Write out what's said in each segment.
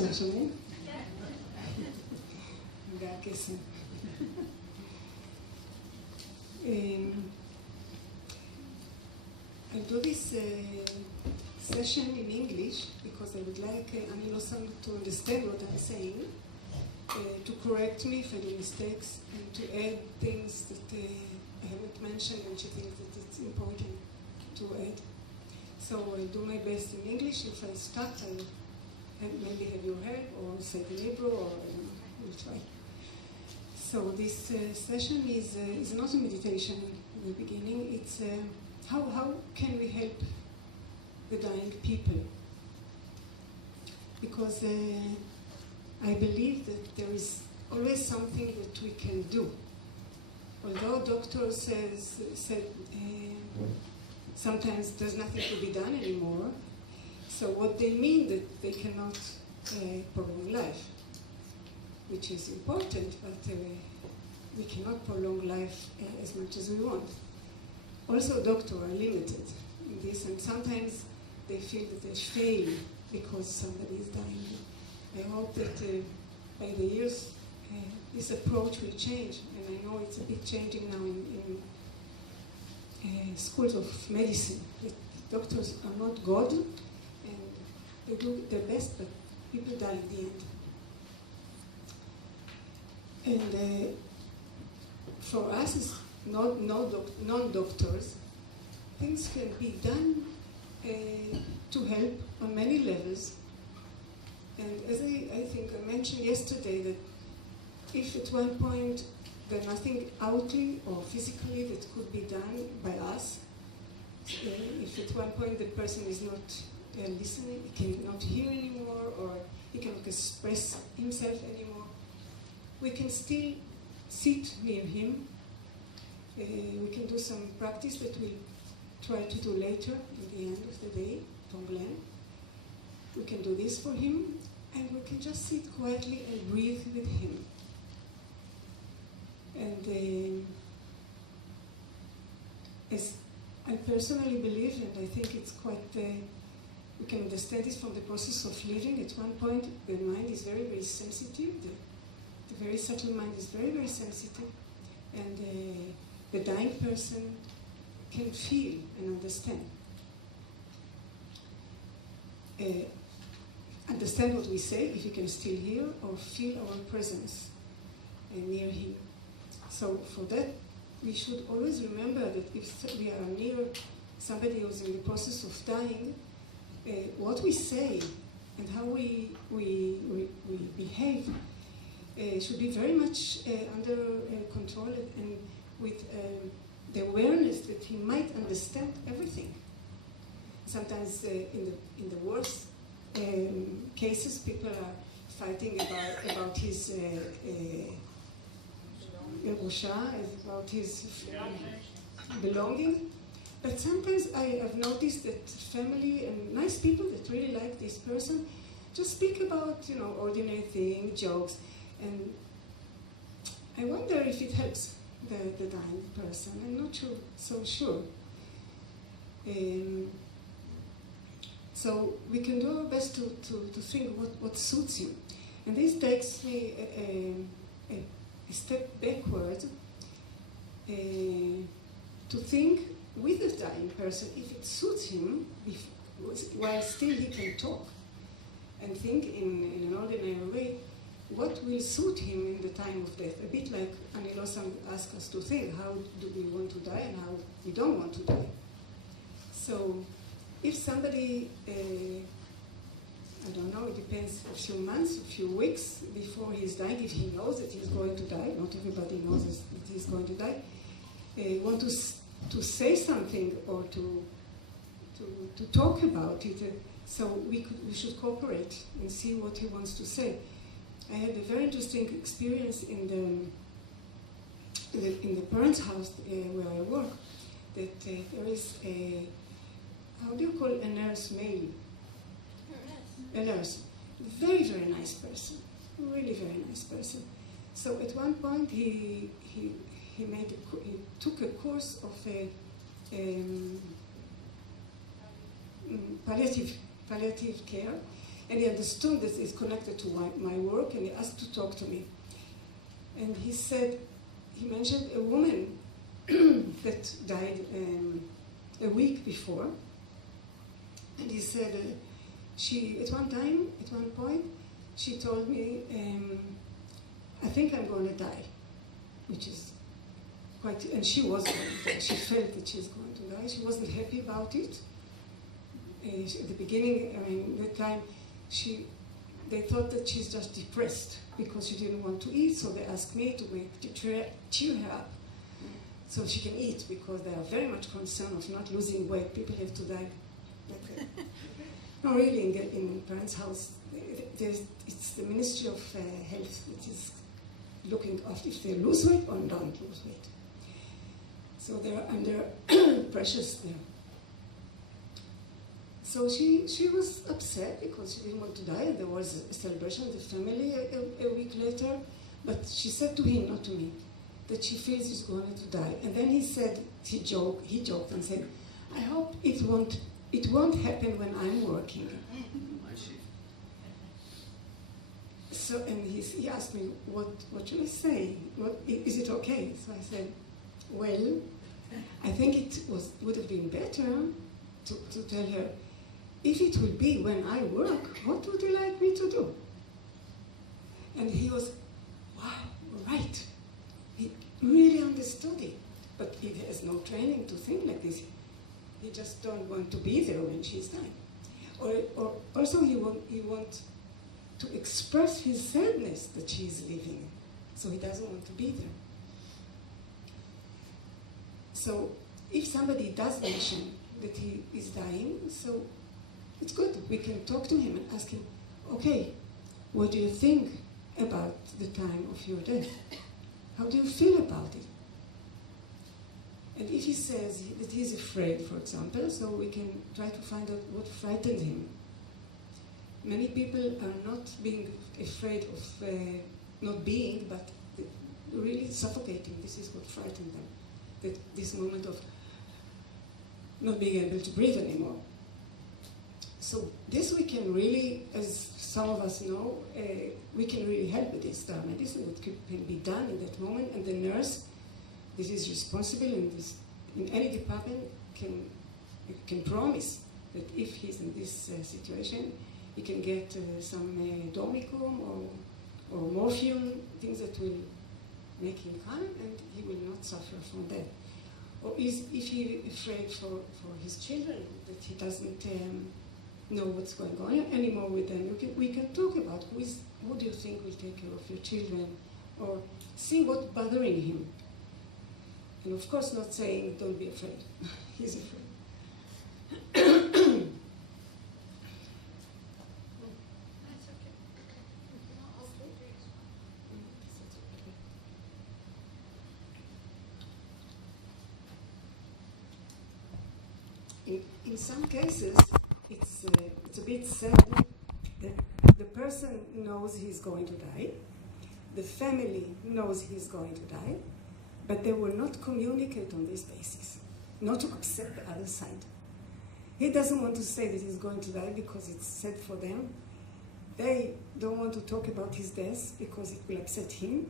עכשיו שומעים? והקסם. I'll do this session in English because I would like Ani Losang to understand what I'm saying, to correct me if I do mistakes, and to add things that I haven't mentioned and she thinks that it's important to add. So I'll do my best in English. If I stuck, I'll maybe have your help or say it in Hebrew, or we'll try. So this session is not a meditation in the beginning. It's how can we help the dying people? Because I believe that there is always something that we can do. Although doctors said sometimes there's nothing to be done anymore, so what they mean that they cannot prolong life, which is important, but we cannot prolong life as much as we want. Also, doctors are limited in this, and sometimes they feel that they fail because somebody is dying. I hope that by the years this approach will change, and I know it's a bit changing now in schools of medicine. That doctors are not God, and they do their best, but people die in the end. And for us as non-doctors, things can be done to help on many levels. And as I think I mentioned yesterday, that if at one point there's nothing outwardly or physically that could be done by us, if at one point the person is not listening, he cannot hear anymore, or he cannot express himself anymore, we can still sit near him. We can do some practice that we'll try to do later in the end of the day, Tonglen. We can do this for him, and we can just sit quietly and breathe with him. And as I personally believe, and I think it's quite, we can understand this from the process of living. At one point, the mind is very, very sensitive. The very subtle mind is very, very sensitive. And the dying person can feel and understand. Understand what we say, if he can still hear, or feel our presence near him. So for that, we should always remember that if we are near somebody who's in the process of dying, what we say and how we behave should be very much under control and with the awareness that he might understand everything. Sometimes in the worst cases, people are fighting about his about his belonging. But sometimes I have noticed that family and nice people that really like this person just speak about, ordinary things, jokes, and I wonder if it helps the dying person. I'm not so sure. So we can do our best to think what suits him. And this takes me a step backward to think with the dying person if it suits him while still he can talk, and think in an ordinary way what will suit him in the time of death. A bit like Ani Losang asked us to think, how do we want to die and how we don't want to die. So if somebody, I don't know, it depends, a few months, a few weeks before he's dying, if he knows that he's going to die, not everybody knows that he's going to die, want to say something or to talk about it, so we should cooperate and see what he wants to say. I had a very interesting experience in the parents' house where I work, that there is a, how do you call a nurse maid? A nurse. Very, very nice person. Really very nice person. So at one point he took a course of palliative care, And he understood that it's connected to my work, and he asked to talk to me. And he said, he mentioned a woman that died a week before. And he said, at one point, she told me, I think I'm going to die, which is quite, and she was going to die. She felt that she's going to die. She wasn't happy about it. At the beginning, that time, they thought that she's just depressed because she didn't want to eat, so they asked me to cheer her up so she can eat, because they are very much concerned of not losing weight. People have to die. No, really, in parents' house, it's the Ministry of Health that is looking after if they lose weight or don't lose weight. So they're under pressures there. So she was upset because she didn't want to die. There was a celebration in the family a week later, but she said to him, not to me, that she feels she's going to die. And then he joked and said, I hope it won't happen when I'm working. So, and he asked me, what should I say? Is it okay? So I said, well, I think it would have been better to tell her, if it will be when I work, what would you like me to do? And he was, wow, right. He really understood it. But he has no training to think like this. He just don't want to be there when she's dying. Or also he want to express his sadness that she's leaving. So he doesn't want to be there. So if somebody does mention that he is dying, so it's good. We can talk to him and ask him, okay, what do you think about the time of your death? How do you feel about it? And if he says that he's afraid, for example, so we can try to find out what frightened him. Many people are not being afraid of not being, but really suffocating. This is what frightened them. That this moment of not being able to breathe anymore. So this we can really, as some of us know, we can really help with this medicine that can be done in that moment, and the nurse, this is responsible in any department, can promise that if he's in this situation, he can get some dormicum or morphine, things that will make him calm, and he will not suffer from that. Or if he's afraid for his children, that he doesn't know what's going on anymore with them, we can talk about who do you think will take care of your children, or see what's bothering him. And of course not saying, don't be afraid. He's afraid. In some cases, it's a bit sad that the person knows he's going to die, the family knows he's going to die, but they will not communicate on this basis, not to upset the other side. He doesn't want to say that he's going to die because it's sad for them. They don't want to talk about his death because it will upset him.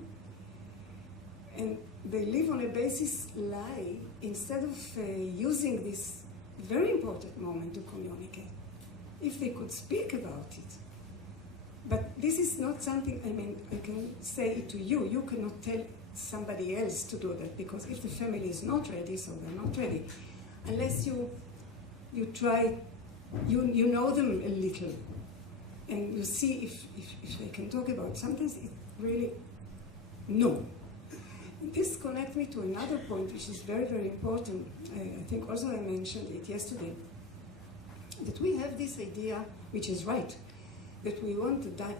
And they live on a basis lie instead of using this very important moment to communicate. If they could speak about it. But this is not something, I can say it to you. You cannot tell somebody else to do that, because if the family is not ready, so they're not ready. Unless you try, you know them a little, and you see if they can talk about it. Sometimes it really, no. This connects me to another point, which is very, very important. I think also I mentioned it yesterday, that we have this idea, which is right, that we want to die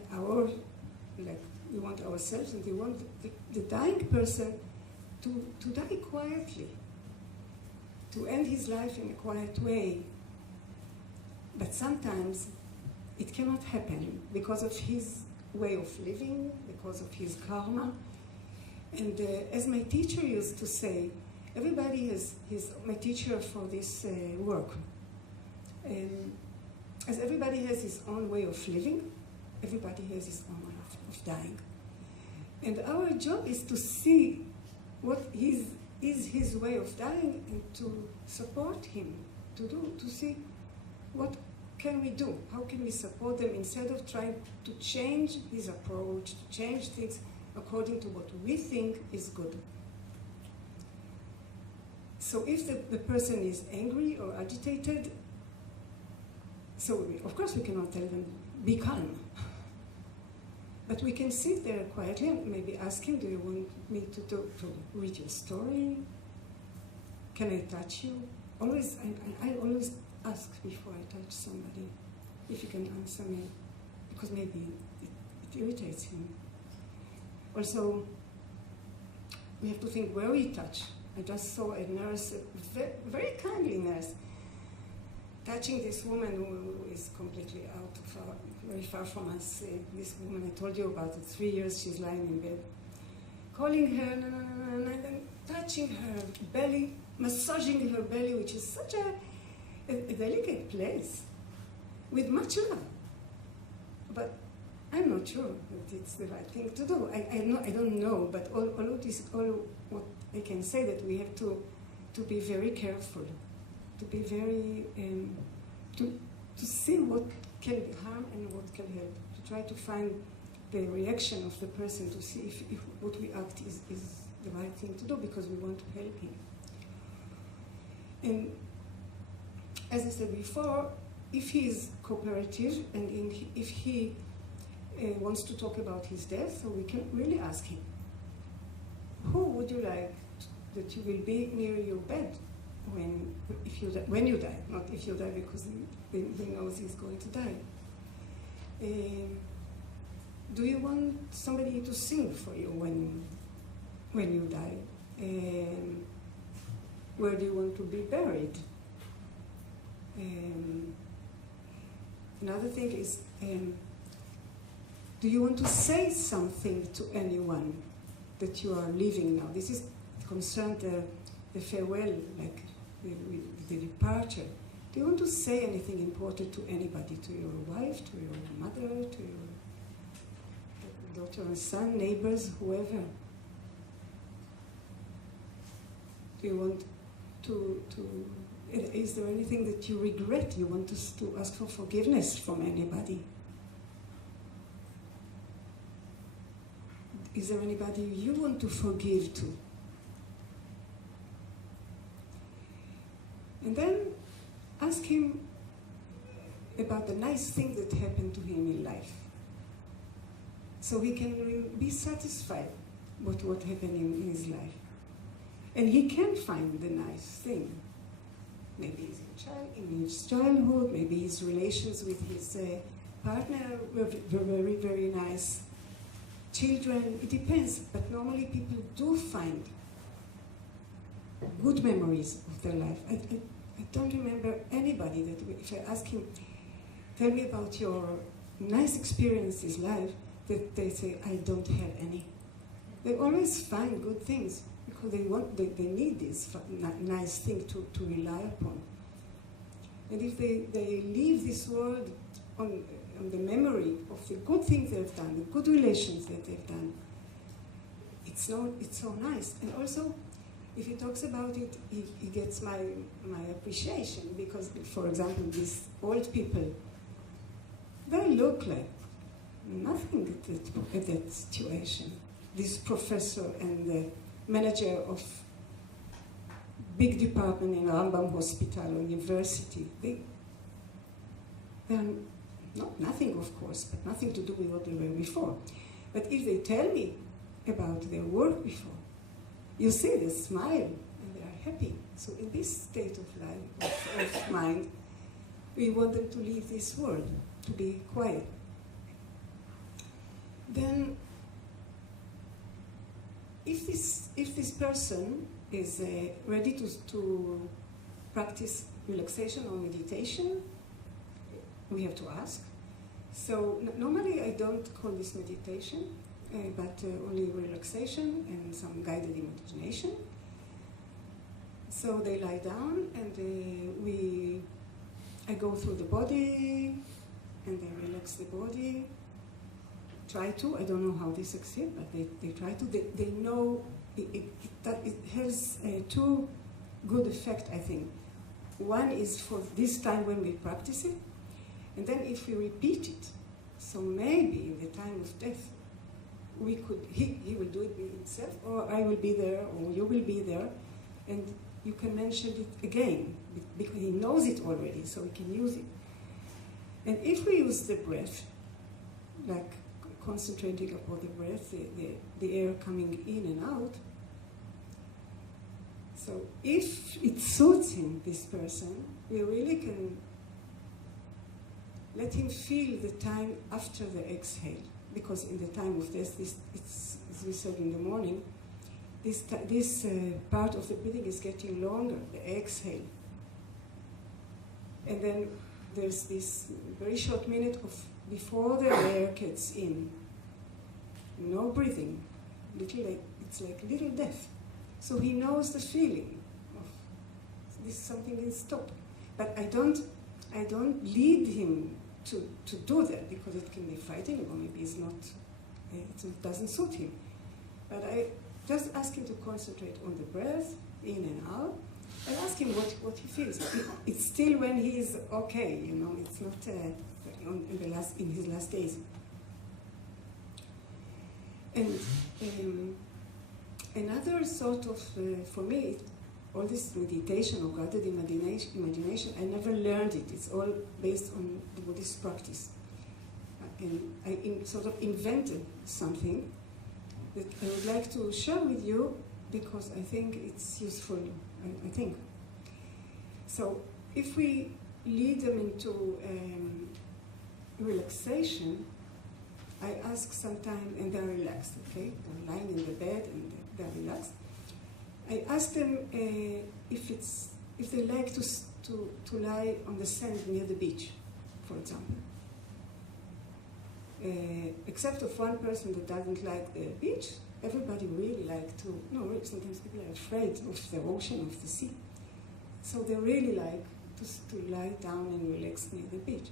we want ourselves, and we want the dying person to die quietly, to end his life in a quiet way. But sometimes it cannot happen because of his way of living, because of his karma. And as my teacher used to say, everybody is my teacher for this work. as everybody has his own way of living, everybody has his own way of dying. And our job is to see what is his way of dying and to support him, to see what can we do, how can we support them instead of trying to change his approach, to change things according to what we think is good. So if the person is angry or agitated, so of course we cannot tell them, be calm. But we can sit there quietly and maybe ask him, do you want me to read your story? Can I touch you? Always, I always ask before I touch somebody if you can answer me, because maybe it irritates him. Also, we have to think where we touch. I just saw a nurse, a very kindly nurse, touching this woman who is completely out of very far from us. This woman I told you about it, 3 years she's lying in bed. Calling her, and then touching her belly, massaging her belly, which is such a delicate place, with much love. But I'm not sure that it's the right thing to do. I don't know, but all what I can say that we have to be very careful, to be very, to see what can harm and what can help, to try to find the reaction of the person, to see if what we act is the right thing to do, because we want to help him. And as I said before, if he is cooperative and if he wants to talk about his death, so we can really ask him, who would you like that you will be near your bed when you die, not if you die, because he knows he's going to die. Do you want somebody to sing for you when you die? Where do you want to be buried? Another thing is, do you want to say something to anyone that you are leaving now? This is concerned the farewell, like the departure. Do you want to say anything important to anybody, to your wife, to your mother, to your daughter and son, neighbors, whoever? Do you want to is there anything that you regret? You want to ask for forgiveness from anybody? Is there anybody you want to forgive to? And then ask him about the nice thing that happened to him in life, so he can be satisfied with what happened in his life. And he can find the nice thing. Maybe in his childhood, maybe his relations with his partner were very, very nice. Children, it depends, but normally people do find good memories of their life. I don't remember anybody that, if I ask him, tell me about your nice experiences in life, that they say, I don't have any. They always find good things, because they need this nice thing to rely upon. And if they leave this world on the memory of the good things they've done, the good relations that they've done, it's so nice. And also, if he talks about it, he gets my appreciation, because, for example, these old people, they look like nothing at that situation. This professor and the manager of big department in Rambam Hospital or university, they're not nothing, of course, but nothing to do with what they were before. But if they tell me about their work before, you see they smile and they are happy. So in this state of life, of mind, we want them to leave this world, to be quiet. Then, if this person is ready to practice relaxation or meditation, we have to ask. So normally I don't call this meditation, but only relaxation and some guided imagination. So they lie down, and I go through the body, and they relax the body. Try to, I don't know how they succeed, but they try to. They know that it has two good effects, I think. One is for this time when we practice it, and then if we repeat it, so maybe in the time of death, we could, he will do it himself, or I will be there, or you will be there, and you can mention it again, because he knows it already, so we can use it. And if we use the breath, like concentrating upon the breath, the air coming in and out, so if it suits him, this person, we really can let him feel the time after the exhale. Because in the time of death, it's, as we said in the morning, this part of the breathing is getting longer, the exhale. And then there's this very short minute of before the air gets in. No breathing. It's like little death. So he knows the feeling of this something is stop. But I don't lead him to do that, because it can be frightening, or maybe it doesn't suit him. But I just ask him to concentrate on the breath, in and out, and ask him what he feels. It's still when he is okay, you know, it's not in his last days. And another sort of, for me, all this meditation or guided imagination, I never learned it. It's all based on the Buddhist practice. And I sort of invented something that I would like to share with you, because I think it's useful, I think. So if we lead them into relaxation, I ask sometime, and they're relaxed, okay? They're lying in the bed and they're relaxed. I ask them if they like to lie on the sand near the beach, for example. Except of one person that doesn't like the beach, everybody really like to, no, sometimes people are afraid of the ocean, of the sea. So they really like to lie down and relax near the beach.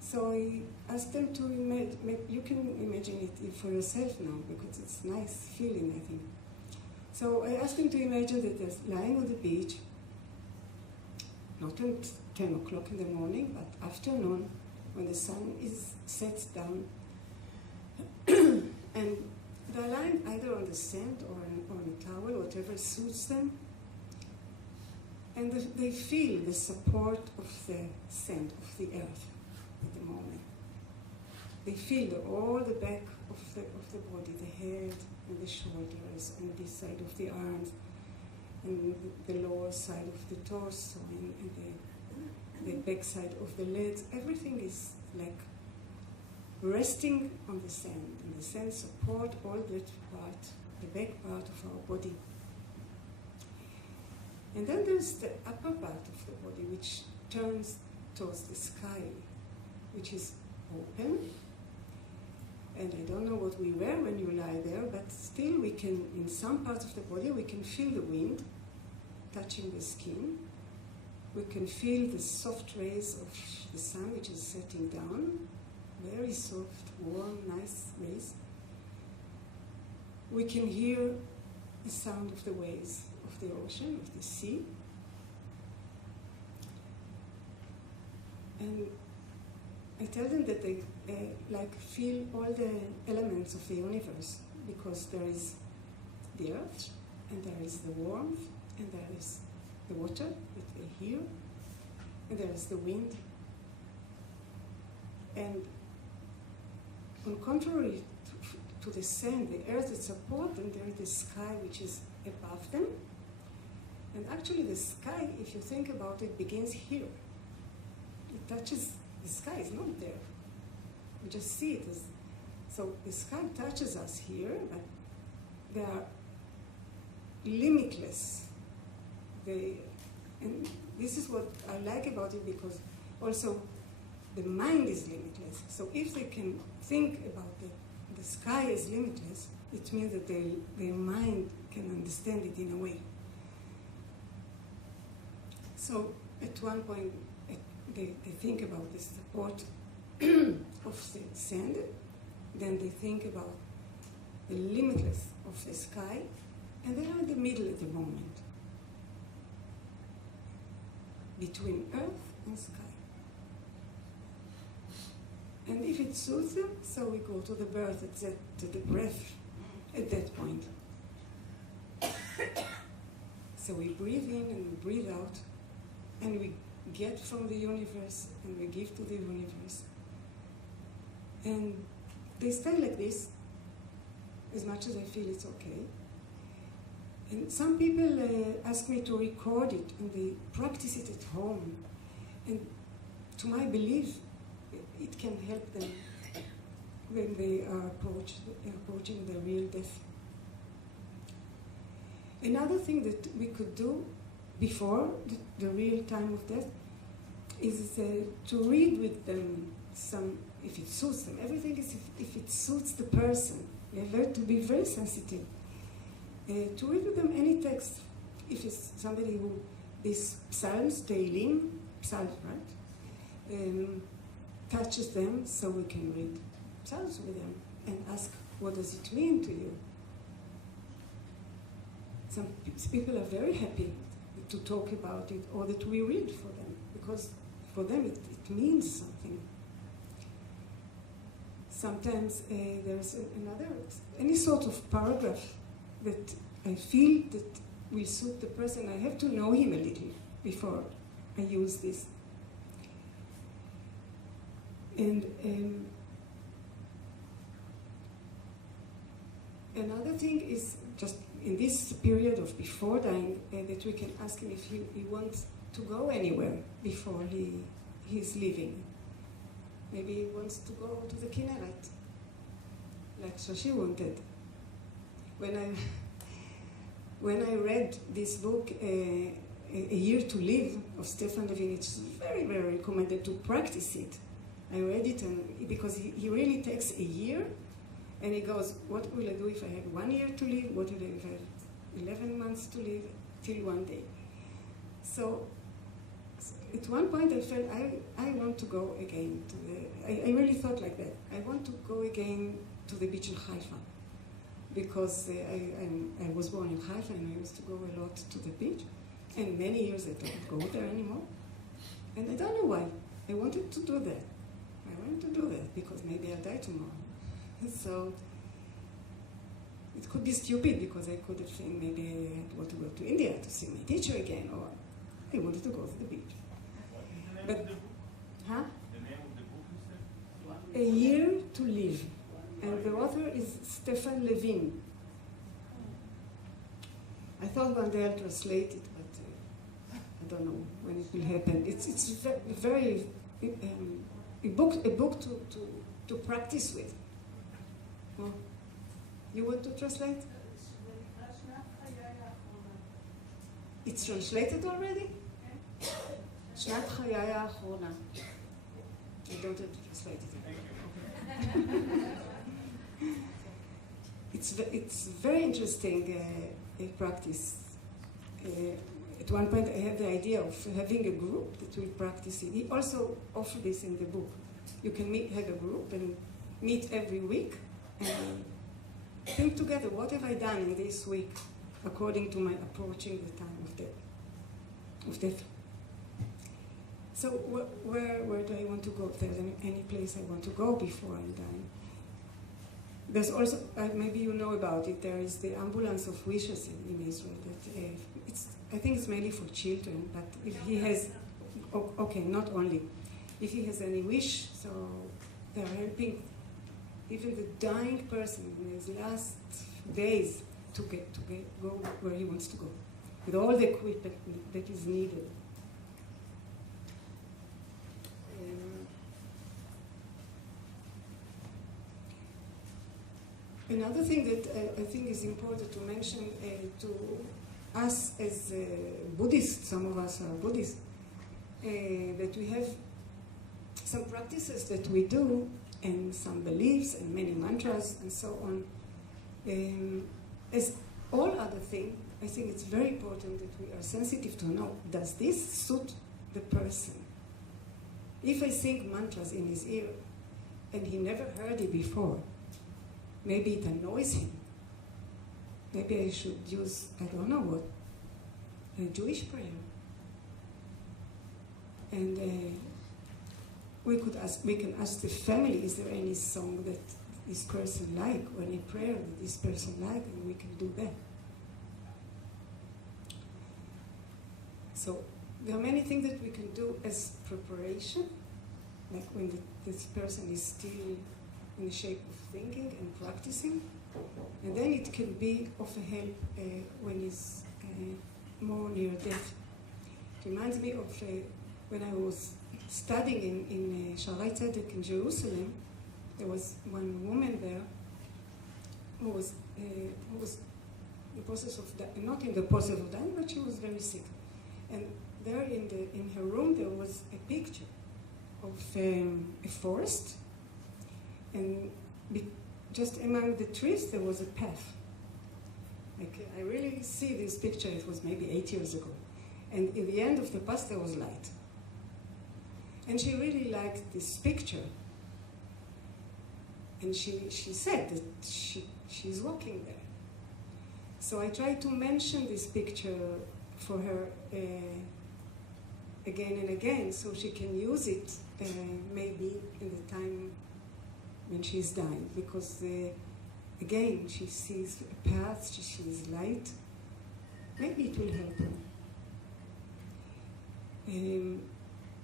So I ask them to imagine, you can imagine it for yourself now, because it's a nice feeling, I think. So I asked them to imagine that they're lying on the beach, not at 10 o'clock in the morning, but afternoon, when the sun sets down, and they're lying either on the sand or on a towel, whatever suits them, and they feel the support of the sand, of the earth at the moment. They feel all the back of the body, the head, and the shoulders, and this side of the arms, and the lower side of the torso, and the back side of the legs. Everything is like resting on the sand, and the sand support all that part, the back part of our body. And then there's the upper part of the body, which turns towards the sky, which is open. And I don't know what we wear when you lie there, but still we can, in some parts of the body, we can feel the wind touching the skin. We can feel the soft rays of the sun, which is setting down. Very soft, warm, nice rays. We can hear the sound of the waves of the ocean, of the sea. And I tell them that they feel all the elements of the universe, because there is the earth, and there is the warmth, and there is the water that they hear, and there is the wind. And on contrary to the sand, the earth that supports them, there is the sky which is above them. And actually the sky, if you think about it, begins here. It touches, the sky is not there. We just see it as, so the sky touches us here, but they are limitless. And this is what I like about it, because also the mind is limitless. So if they can think about the sky as limitless, it means that their mind can understand it in a way. So at one point, they think about the support of the sand, then they think about the limitless of the sky, and they are in the middle at the moment, between earth and sky. And if it suits them, so we go to the birth, to the breath at that point. So we breathe in and we breathe out, and we get from the universe and we give to the universe. And they stay like this as much as I feel it's okay. And some people ask me to record it, and they practice it at home. And to my belief, it can help them when they are approaching the real death. Another thing that we could do before the real time of death is to read with them some, if it suits them. Everything is if it suits the person. We have to be very sensitive. To read with them any text. If it's somebody who, these psalms, Tehillim, psalms, right? Touches them, so we can read psalms with them and ask, what does it mean to you? Some people are very happy to talk about it, or that we read for them, because for them it means something. Sometimes there's any sort of paragraph that I feel that will suit the person. I have to know him a little before I use this. And another thing is just in this period of before dying, that we can ask him if he wants to go anywhere before he's leaving. Maybe he wants to go to the Kinneret, like Shashi wanted. When I read this book, A Year to Live, of Stefan Levin, it's very, very recommended to practice it. I read it because he really takes a year, and he goes, what will I do if I have 1 year to live? What will I do if I have 11 months to live? Till one day. So at one point I felt I want to go again to the, I really thought like that. I want to go again to the beach in Haifa, because I was born in Haifa and I used to go a lot to the beach, and many years I don't go there anymore. And I don't know why. I wanted to do that. I wanted to do that because maybe I'll die tomorrow. So it could be stupid, because I could have think maybe I want to go to India to see my teacher again, or I wanted to go to the beach. But, huh? The name of the book you said? A Year to Live. And the author is Stefan Levin. I thought one day I'll translate it, but I don't know when it will happen. It's very a book to practice with. Well, you want to translate? It's translated already? שנת חיי האחרונה. I don't have to translate it. It's very interesting practice. At one point I had the idea of having a group that will practice it. He also offered this in the book. You can have a group and meet every week and think together, what have I done in this week according to my approaching the time of death. So where do I want to go? If there's any place I want to go before I'm dying. There's also, maybe you know about it, there is the ambulance of wishes in Israel. That, I think it's mainly for children, but if he has, okay, not only. If he has any wish, so they're helping even the dying person in his last days to go where he wants to go, with all the equipment that is needed. Another thing that I think is important to mention to us as Buddhists, some of us are Buddhists, that we have some practices that we do and some beliefs and many mantras and so on. As all other things, I think it's very important that we are sensitive to know, does this suit the person? If I sing mantras in his ear, and he never heard it before, maybe it annoys him. Maybe I should use, I don't know what, a Jewish prayer. And we can ask the family, is there any song that this person like, or any prayer that this person like, and we can do that. So there are many things that we can do as preparation, like when this person is still in the shape of thinking and practicing, and then it can be of a help when he's more near death. It reminds me of when I was studying in Sharai Tzedek in Jerusalem. There was one woman there who was in the process of not in the process of dying, but she was very sick. And there in her room there was a picture of a forest, and just among the trees there was a path. Like, I really see this picture. It was maybe 8 years ago, and in the end of the path there was light. And she really liked this picture. And she said that she's walking there. So I tried to mention this picture for her again and again, so she can use it maybe in the time when she's dying. Because again, she sees a path, she sees light. Maybe it will help her.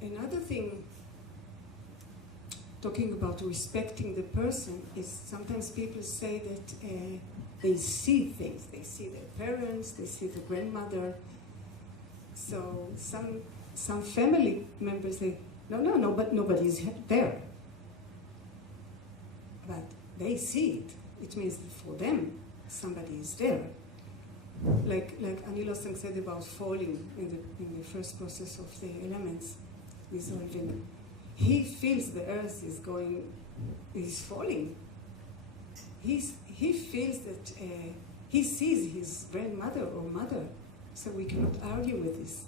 Another thing, talking about respecting the person, is sometimes people say that they see things. They see their parents, they see the grandmother. So some family members say, no, but nobody's there. But they see it. It means that for them, somebody is there. Like Losang said about falling in the first process of the elements dissolving. He feels the earth is falling. He feels that he sees his grandmother or mother, so we cannot argue with this.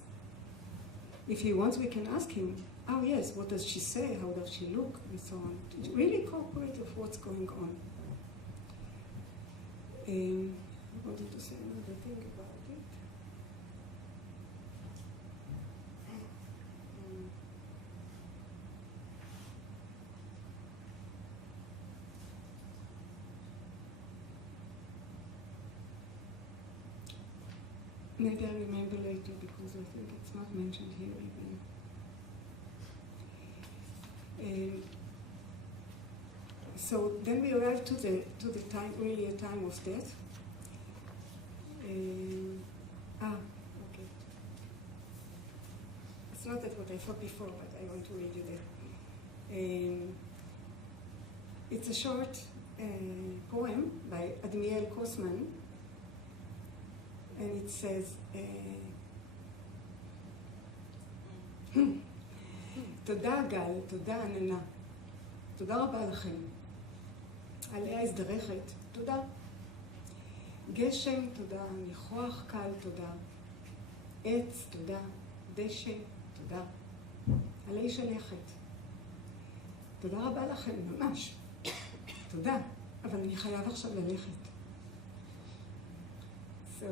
If he wants, we can ask him, oh yes, what does she say, how does she look, and so on. To really cooperate with what's going on. I wanted to say another thing about it. Maybe I'll remember later, because I think it's not mentioned here even. So then we arrive to the time, really a time of death. Okay. It's not that what I thought before, but I want to read you that. It's a short poem by Admiel Kosman, and it says, תודה גל, תודה עננה, תודה רבה לכם. עליה הזדרכת, תודה. גשם, תודה. ניחוח קל, תודה. עץ, תודה. דשא, תודה. עלי שלכת. תודה רבה לכם, ממש. תודה. אבל אני חייב עכשיו ללכת. So,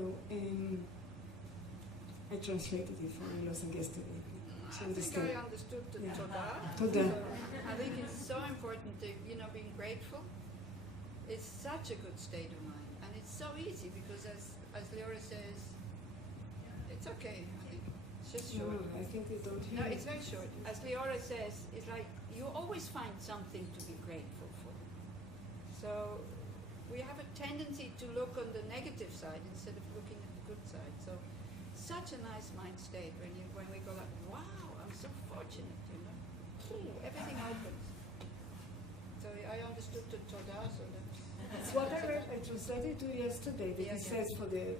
I translated it for Losang yesterday. I think I understood the Todah. Todah. I think it's so important to, being grateful. It's such a good state of mind. And it's so easy because as Leora says, it's okay. I think it's just short. No, I think they don't hear. No, it's very short. As Leora says, it's like you always find something to be grateful for. So we have a tendency to look on the negative side instead of looking at the good side. So such a nice mind state when we go like, wow, I'm so fortunate, everything opens. So I understood the Todah, so It's what I translated to you yesterday, that he says for the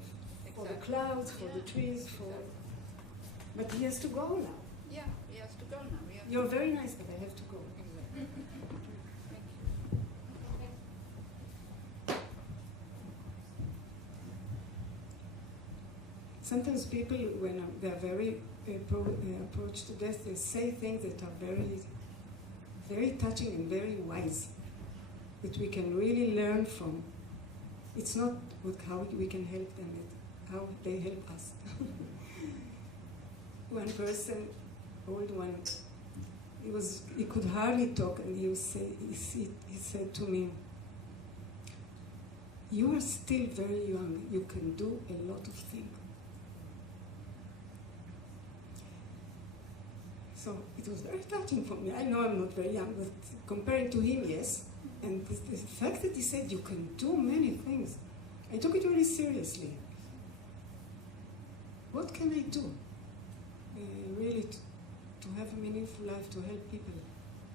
clouds, for the trees, but he has to go now. Yeah, he has to go now. You're very nice, but I have to go. Exactly. Thank you. sometimes people, when they are very approached to death, they say things that are very, very touching and very wise, that we can really learn from. It's not how we can help them, it's how they help us. One person, old one, he could hardly talk, and he said to me, "You are still very young. You can do a lot of things." So it was very touching for me. I know I'm not very young, but comparing to him, yes. And the fact that he said, "You can do many things," I took it really seriously. What can I do? Really, to have a meaningful life, to help people.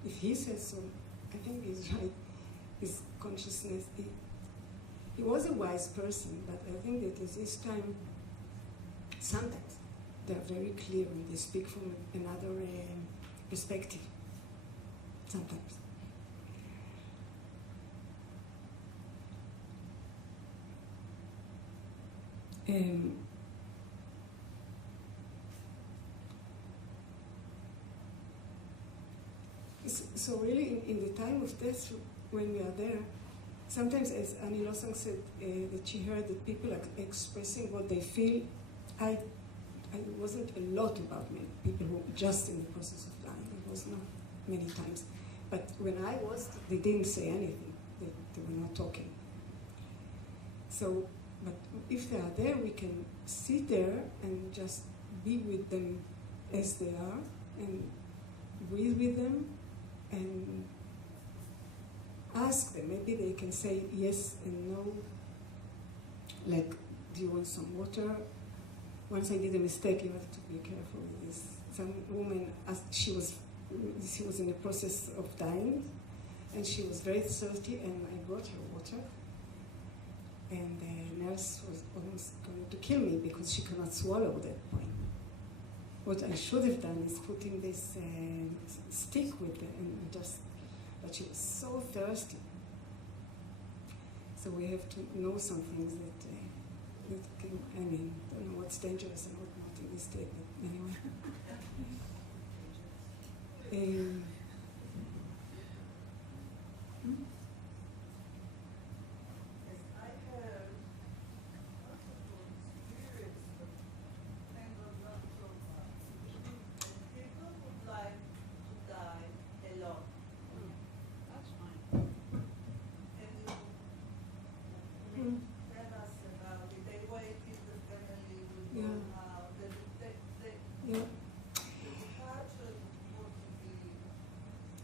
If he says so, I think he's right. His consciousness, he was a wise person, but I think that at this time, sometimes they're very clear when they speak from another perspective. Sometimes. So really, in the time of death, when we are there, sometimes, as Annie Losang said, that she heard that people are expressing what they feel. It wasn't a lot about me, people who were just in the process of dying. It was not many times. But when I was, they didn't say anything. They were not talking. So, but if they are there, we can sit there and just be with them as they are and breathe with them and ask them. Maybe they can say yes and no. Like, do you want some water? Once I did a mistake, you have to be careful with this. Some woman asked, she was in the process of dying, and she was very thirsty, and I brought her water. And the nurse was almost going to kill me because she cannot swallow at that point. What I should have done is put in this stick with it, and but she was so thirsty. So we have to know some things that can, I mean, I don't know what's dangerous and what not in this state, but anyway.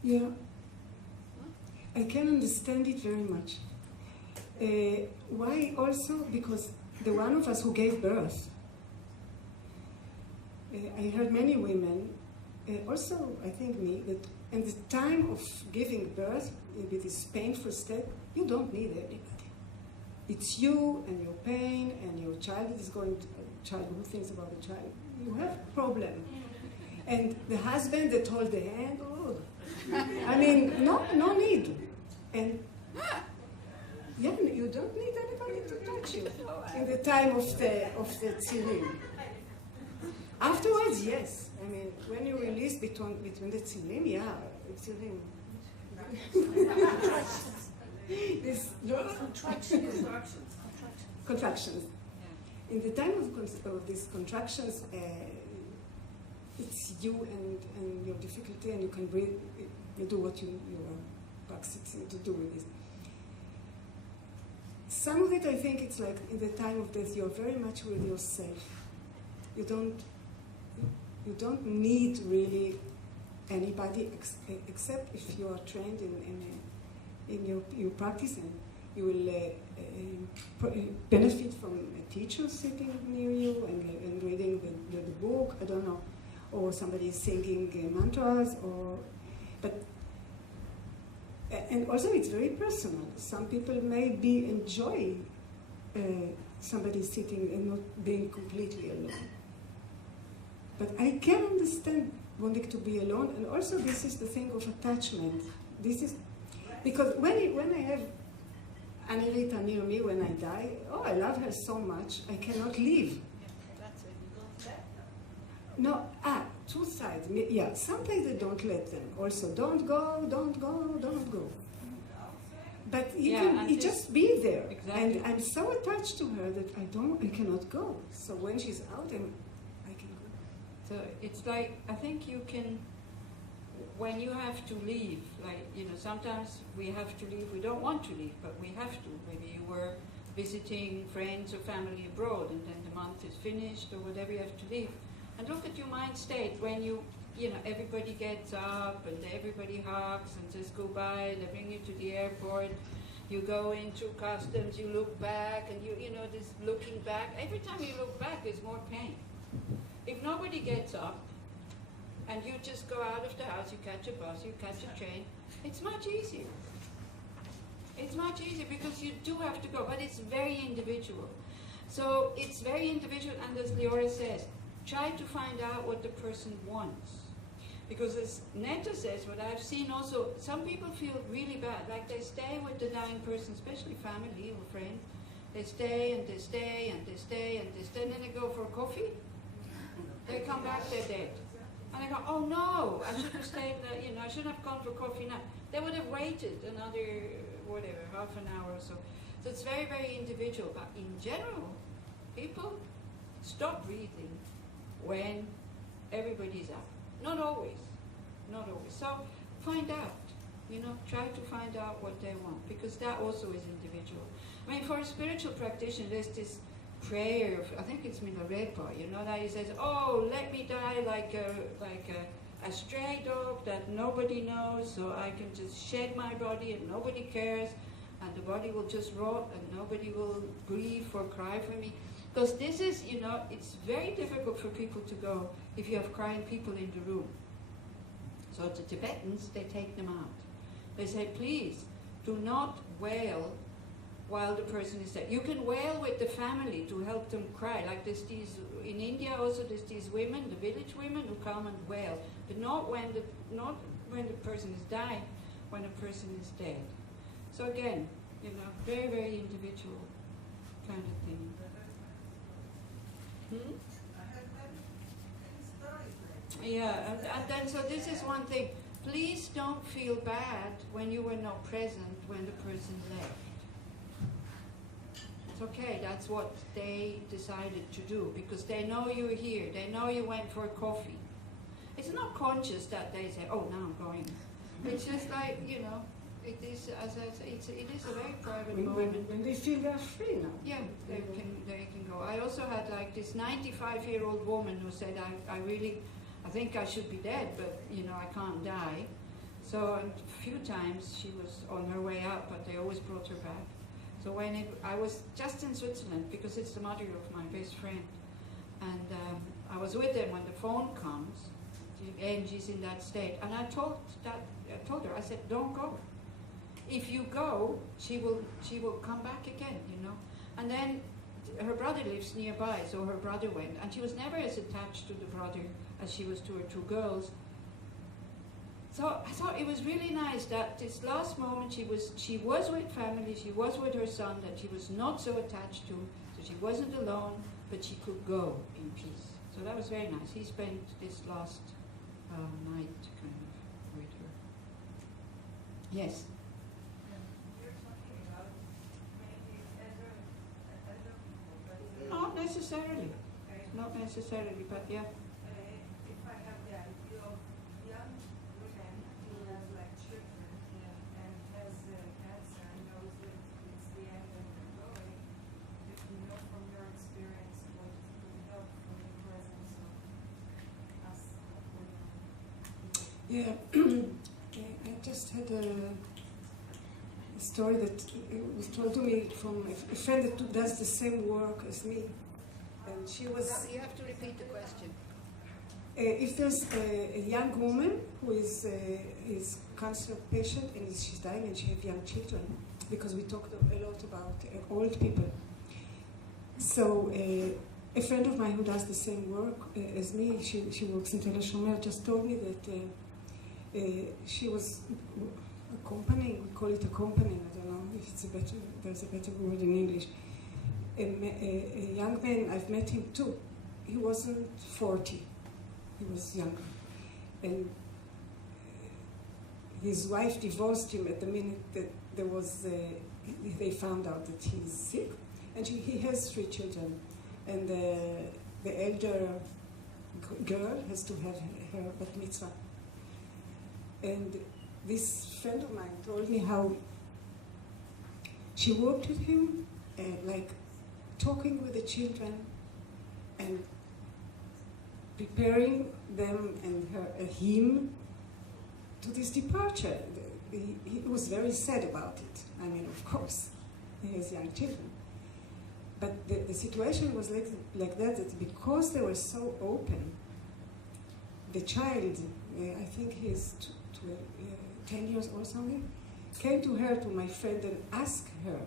Yeah, I can understand it very much. Why also? Because the one of us who gave birth, I heard many women, also I think me, that at the time of giving birth, with this painful step, you don't need anybody. It's you and your pain, and your child is going to, child who thinks about the child, you have a problem. And the husband that holds the hand, oh, I mean, no need. And yeah, you don't need anybody to touch you in the time of the tzilim. Afterwards, yes. I mean, when you release between the tzilim, yeah, tzilim. This contractions. In the time of these contractions, it's you and your difficulty, and you can breathe. You do what you are practicing to do with this. Some of it, I think, it's like in the time of death, you're very much with yourself. You don't need really anybody except if you are trained in your practice, and you will benefit from a teacher sitting near you and reading the book. I don't know. Or somebody is singing mantras, and also it's very personal. Some people maybe enjoy somebody sitting and not being completely alone. But I can understand wanting to be alone, and also this is the thing of attachment. This is because when I have Rita near me when I die, oh, I love her so much, I cannot leave. That's it. No, two sides. Yeah, sometimes they don't let them. Also, don't go, don't go, don't go. But you just be there. Exactly. And I'm so attached to her that I cannot go. So when she's out, I can go. So it's like, I think you can, when you have to leave, like, sometimes we have to leave, we don't want to leave, but we have to. Maybe you were visiting friends or family abroad and then the month is finished or whatever, you have to leave. And look at your mind state when everybody gets up and everybody hugs and says goodbye, they bring you to the airport, you go into customs, you look back, and this looking back, every time you look back is more pain. If nobody gets up and you just go out of the house, you catch a bus, you catch a train, it's much easier. It's much easier because you do have to go, but it's very individual. So it's very individual, and as Leora says, try to find out what the person wants. Because as Netta says, what I've seen also, some people feel really bad, like they stay with the dying person, especially family or friends. They stay and they stay and they stay and they stay, and then they go for coffee. They come back, they're dead. And I go, oh no, I should have stayed, I should have gone for coffee now. They would have waited another, whatever, half an hour or so. So it's very, very individual. But in general, people stop breathing when everybody's up. Not always. Not always. So find out. Try to find out what they want, because that also is individual. I mean, for a spiritual practitioner, there's this prayer, I think it's Milarepa, that he says, oh, let me die like a stray dog that nobody knows, so I can just shed my body and nobody cares, and the body will just rot and nobody will grieve or cry for me. Because this is, it's very difficult for people to go if you have crying people in the room. So the Tibetans, they take them out. They say, please, do not wail while the person is dead. You can wail with the family to help them cry. Like there's these, in India also there's these women, the village women, who come and wail. But not when the person is dying, when a person is dead. So again, very, very individual kind of thing. Yeah, and then so this is one thing. Please don't feel bad when you were not present when the person left. It's okay, that's what they decided to do, because they know you're here, they know you went for coffee. It's not conscious that they say, oh, now I'm going. It's just like, it is, as I say, it is a very private moment. When they feel they're free now. Yeah, they can go. I also had like this 95-year-old woman who said, I think I should be dead, but I can't die. So a few times she was on her way out, but they always brought her back. So when I was just in Switzerland, because it's the mother of my best friend, and I was with them when the phone comes, and she's in that state, and I told her, I said, don't go. If you go, she will come back again, And then her brother lives nearby, so her brother went, and she was never as attached to the brother as she was to her two girls. So I thought it was really nice that this last moment she was with family, she was with her son that she was not so attached to, so she wasn't alone, but she could go in peace. So that was very nice. He spent this last night kind of with her. Yes? You're talking about maybe elder people, but Not necessarily. Not necessarily, but yeah. if I have the idea of young women who have like children and has cancer and knows that it's the end of the going, if you know from your experience what could help from the presence of us women. Yeah, I just had a story that was told to me from a friend that does the same work as me. And she was... You have to repeat the question. If there's a young woman who is cancer patient and she's dying and she has young children, because we talked a lot about old people. So a friend of mine who does the same work as me, she works in Tel Shomer, just told me that she was accompanying, we call it accompanying, I don't know if there's a better word in English. A young man, I've met him too. He wasn't 40. he was younger. And his wife divorced him at the minute that there was, they found out that he's sick. And he has 3 children. And the elder girl has to have her bat mitzvah. And this friend of mine told me how she worked with him, like talking with the children and preparing them and him to this departure. He was very sad about it. I mean, of course, he has young children. But the situation was like that because they were so open, the child, I think he's 10 years or something, came to her, to my friend, and asked her,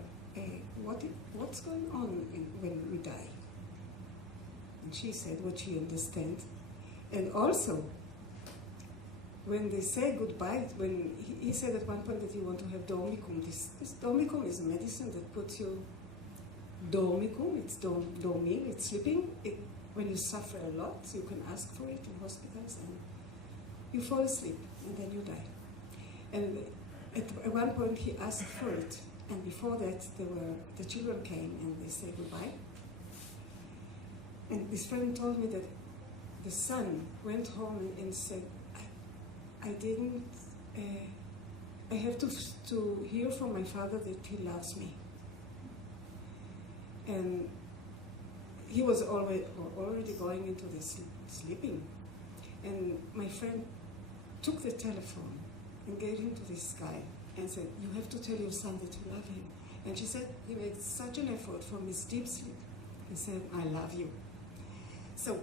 what's going on when we die? And she said what she understands. And also, when they say goodbye, when he said at one point that you want to have dormicum. This dormicum is a medicine that puts you dormicum, it's dorming, it's sleeping. When you suffer a lot, you can ask for it in hospitals, and you fall asleep, and then you die. And at one point he asked for it, and before that the children came and they said goodbye. And this friend told me that the son went home and said, I have to hear from my father that he loves me. And he was already going into the sleeping. And my friend took the telephone and gave him to this guy and said, you have to tell your son that you love him. And she said, he made such an effort from his deep sleep. He said, I love you. So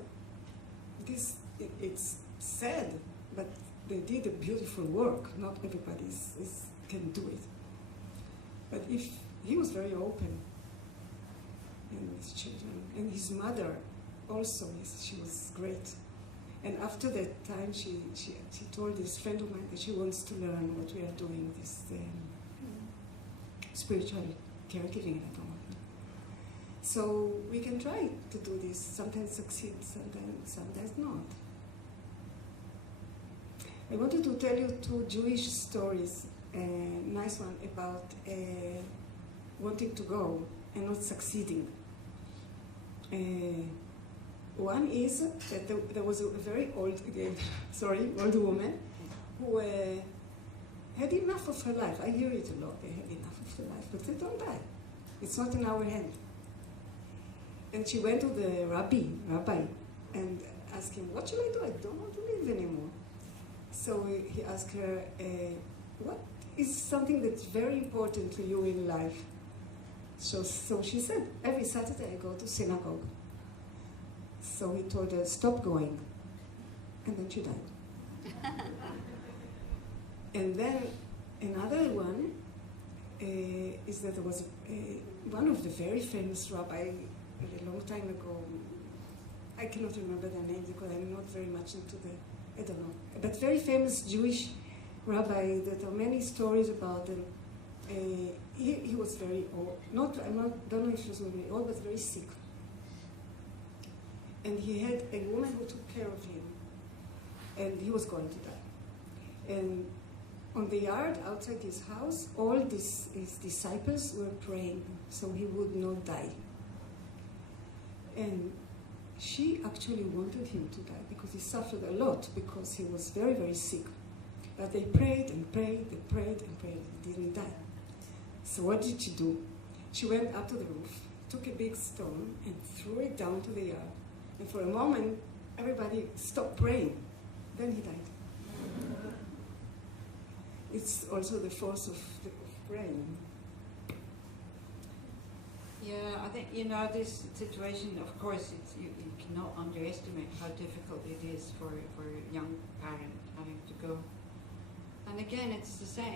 it's sad, but they did a beautiful work. Not everybody can do it. But if he was very open, and his children, and his mother also, she was great. And after that time, she told this friend of mine that she wants to learn what we are doing, this spiritual caregiving at the moment. So we can try to do this. Sometimes succeed, sometimes not. I wanted to tell you 2 Jewish stories, a nice one about wanting to go and not succeeding. One is that there was a very old woman who had enough of her life. I hear it a lot, they had enough of their life, but they don't die. It's not in our hand. And she went to the rabbi, and asked him, what should I do? I don't want to live anymore. So he asked her, what is something that's very important to you in life? So she said, every Saturday I go to synagogue. So he told her, stop going. And then she died. And then another one is that there was one of the very famous rabbi a long time ago. I cannot remember their name because I'm not very much into I don't know. But very famous Jewish rabbi that are many stories about them. He was very old. Don't know if he was very old, but very sick. And he had a woman who took care of him, and he was going to die. And on the yard outside his house, all his disciples were praying so he would not die. And she actually wanted him to die because he suffered a lot because he was very, very sick. But they prayed and prayed, they prayed and prayed. He didn't die. So what did she do? She went up to the roof, took a big stone and threw it down to the yard. And for a moment, everybody stopped praying. Then he died. It's also the force of praying. Yeah, I think, this situation, of course, you cannot underestimate how difficult it is for a young parent having to go. And again, it's the same.